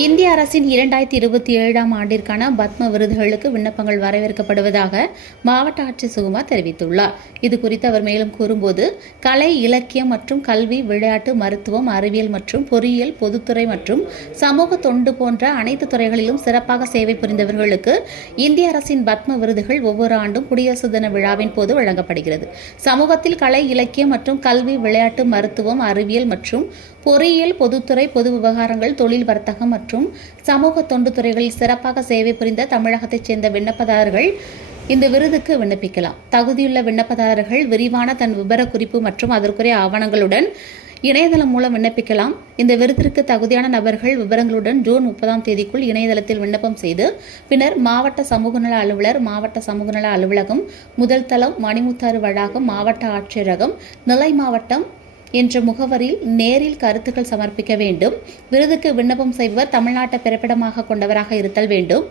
இந்திய அரசின் 2027ஆம் ஆண்டிற்கான பத்ம விருதுகளுக்கு விண்ணப்பங்கள் வரவேற்கப்படுவதாக மாவட்ட ஆட்சியர் சுகுமார் தெரிவித்துள்ளார். இதுகுறித்து அவர் மேலும் கூறும்போது, கலை, இலக்கியம் மற்றும் கல்வி, விளையாட்டு, மருத்துவம், அறிவியல் மற்றும் பொறியியல், பொதுத்துறை மற்றும் சமூக தொண்டு போன்ற அனைத்து துறைகளிலும் சிறப்பாக சேவை புரிந்தவர்களுக்கு இந்திய அரசின் பத்ம விருதுகள் ஒவ்வொரு ஆண்டும் குடியரசு தின விழாவின் போது வழங்கப்படுகிறது. சமூகத்தில் கலை, இலக்கியம் மற்றும் கல்வி, விளையாட்டு, மருத்துவம், அறிவியல் மற்றும் பொறியியல், பொதுத்துறை, பொது விவகாரங்கள், தொழில், வர்த்தகம் மற்றும் சமூக தொண்டு துறைகளில் சிறப்பாக சேவை புரிந்த தமிழகத்தைச் சேர்ந்த விண்ணப்பதாரர்கள் இந்த விருதுக்கு விண்ணப்பிக்கலாம். தகுதியுள்ள விண்ணப்பதாரர்கள் விரிவான தன் விபரக்குறிப்பு மற்றும் அதற்குரிய ஆவணங்களுடன் இணையதளம் மூலம் விண்ணப்பிக்கலாம். இந்த விருதிற்கு தகுதியான நபர்கள் விவரங்களுடன் ஜூன் 30ஆம் தேதிக்குள் இணையதளத்தில் விண்ணப்பம் செய்து பின்னர் மாவட்ட சமூகநல அலுவலர், மாவட்ட சமூகநல அலுவலகம், முதல் தளம், மணிமுத்தாறு வளாகம், மாவட்ட ஆட்சியரகம், நிலை மாவட்டம் என்ற முகவரியில் நேரில் கருத்துக்கள் சமர்ப்பிக்க வேண்டும். விருதுக்கு விண்ணப்பம் செய்பவர் தமிழ்நாட்டை பிறப்பிடமாக கொண்டவராக இருத்தல் வேண்டும்.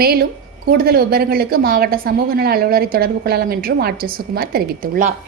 மேலும் கூடுதல் விவரங்களுக்கு மாவட்ட சமூக நல அலுவலரை தொடர்பு கொள்ளலாம் என்றும் ஆட்சியர் சுகுமார் தெரிவித்துள்ளார்.